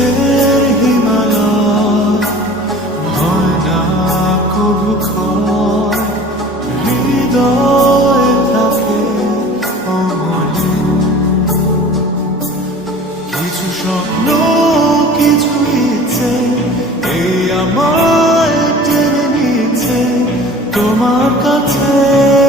কাছের হিমালয় হয় না কবু ক্ষয়, হৃদয় থাকে অমলিন। কিছু স্বপ্ন কিছু ইচ্ছে এই আমায় টেনে নিচ্ছে তোমার কাছে।